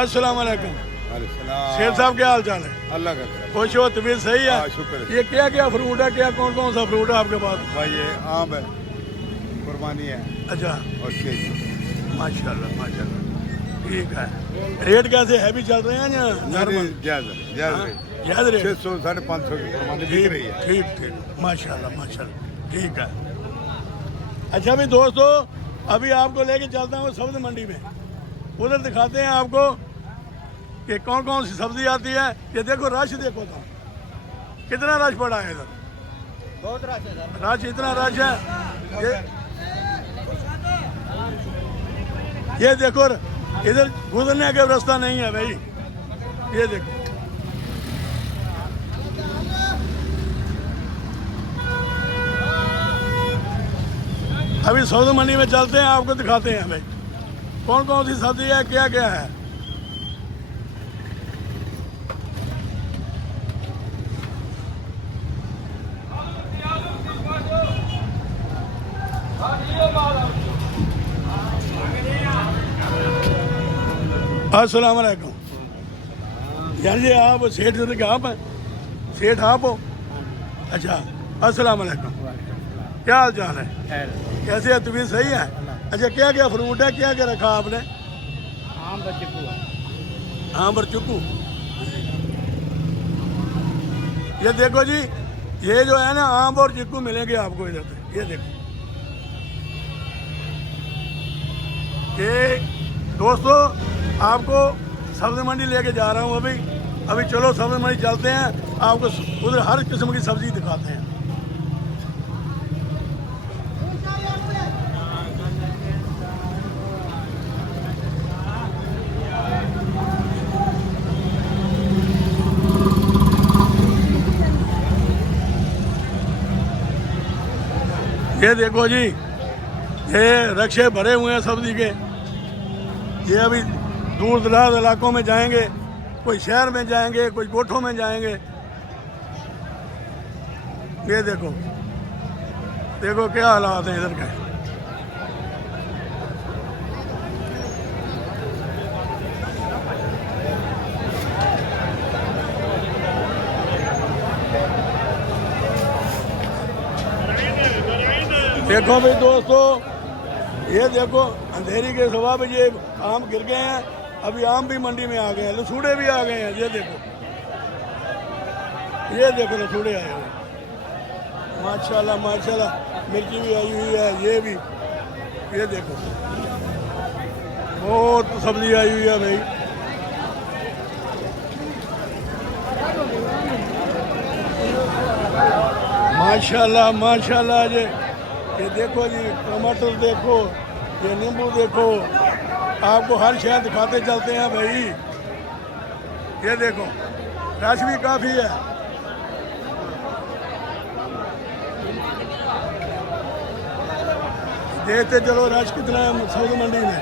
अस्सलाम वालेकुम। शेर साहब क्या हाल चाल है? अल्लाह का करम। खुश हो, तबीयत सही है? शुक्र है ये क्या क्या फ्रूट है, क्या कौन कौन सा फ्रूट है आपके पास? भाई, ये आम है, कुर्बानी है अच्छा, और केक। माशाल्लाह माशाल्लाह, ठीक है। रेट कैसे हैवी चल रहे हैं या नॉर्मल? जायज रेट? 600 550 की कुर्बानी बिक रही है। ठीक ठीक, माशाल्लाह माशाल्लाह, ठीक है। अच्छा भी दोस्तों, अभी आपको लेके चलता हूँ सब्जी मंडी में, उधर दिखाते हैं आपको कि कौन कौन सी सब्जी आती है। ये देखो रश, देखो तो कितना रश पड़ा है इधर, बहुत रश है सर। रश, इतना रश है। ये देखो, इधर गुजरने का रास्ता नहीं है भाई, ये देखो। अभी सब्जी मंडी में चलते हैं, आपको दिखाते हैं भाई कौन कौन सी सब्जी है, क्या क्या है। अस्सलाम वालेकुम। यार जी आप सेठ के आप हैं? सेठ आप हो? अच्छा, अस्सलाम वालेकुम, क्या हाल चाल है? कैसे है, तबीयत सही है? अच्छा, क्या क्या फ्रूट है, क्या क्या रखा आपने? आम और चिक्कू है। आम और चिक्कू। ये देखो जी, ये जो है ना आम और चिक्कू मिलेंगे आपको इधर पे, ये देखो। ये दोस्तों, आपको सब्जी मंडी लेके जा रहा हूँ अभी चलो सब्जी मंडी चलते हैं, आपको उधर हर किस्म की सब्जी दिखाते हैं। ये देखो जी, ये रक्शे भरे हुए हैं सब्जी के। ये अभी दूर दराज इलाकों में जाएंगे, कोई शहर में जाएंगे, कोई गोठों में जाएंगे। ये देखो, देखो क्या हालात हैं इधर के। देखो भाई दोस्तों, ये देखो अंधेरी के स्वभाव ये आम गिर गए हैं, अभी आम भी मंडी में आ गए हैं, लसूड़े भी आ गए हैं। ये देखो, ये देखो लसूड़े आए हुए, माशाल्लाह माशाल्लाह। मिर्ची भी आई हुई है, ये भी, ये देखो बहुत सब्जी आई हुई है भाई। माशाल्लाह माशाल्लाह। ये देखो जी, टमाटर देखो, ये नींबू देखो, आपको हर शहर दिखाते चलते हैं भाई। ये देखो, रश भी काफ़ी है। देखते चलो रश कितना है सब्जी मंडी में।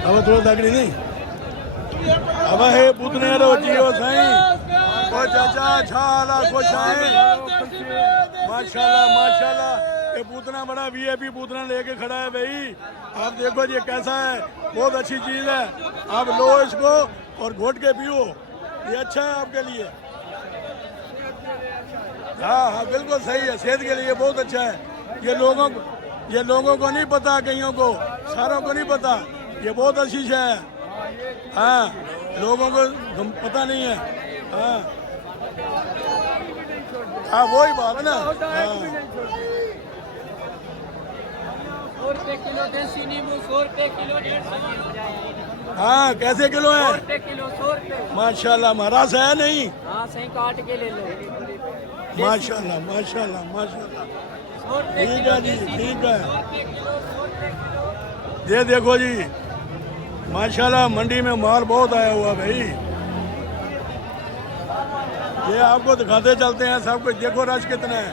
अब थोड़ा तकड़ी नहीं, अब है पुतने रोजी हो सही को चाचा छाला को छाए। माशाल्लाह माशाल्लाह, ये पूतना बड़ा वीआईपी पूतना लेके खड़ा है भाई। आप देखो ये कैसा है, बहुत अच्छी चीज है। आप लो इसको और घोट के पियो, ये अच्छा है आपके लिए। हाँ हाँ बिल्कुल सही है, सेहत के लिए बहुत अच्छा है। ये लोगों को नहीं पता, कईयों को, सारों को नहीं पता, ये बहुत अच्छी चीज है। हाँ, लोगों को पता नहीं है। हाँ हाँ, वही बात ना। हाँ, 100 रुपए किलो देसी नींबू, 100 रुपए किलो, 150। हाँ कैसे किलो 100 है? रुपए किलो, 100 रुपए। माशाल्लाह, महाराज है नहीं? हाँ, सही काट के ले लो। माशाल्लाह माशाल्लाह माशाल्लाह, 100 रुपए ठीक किलो है जी, देसी ठीक नींबू, है। 100 रुपए किलो, 100 रुपए किलो। ये देखो जी, माशाल्लाह मंडी में माल बहुत आया हुआ भाई। ये आपको दिखाते चलते हैं सब कुछ। देखो रश कितना है।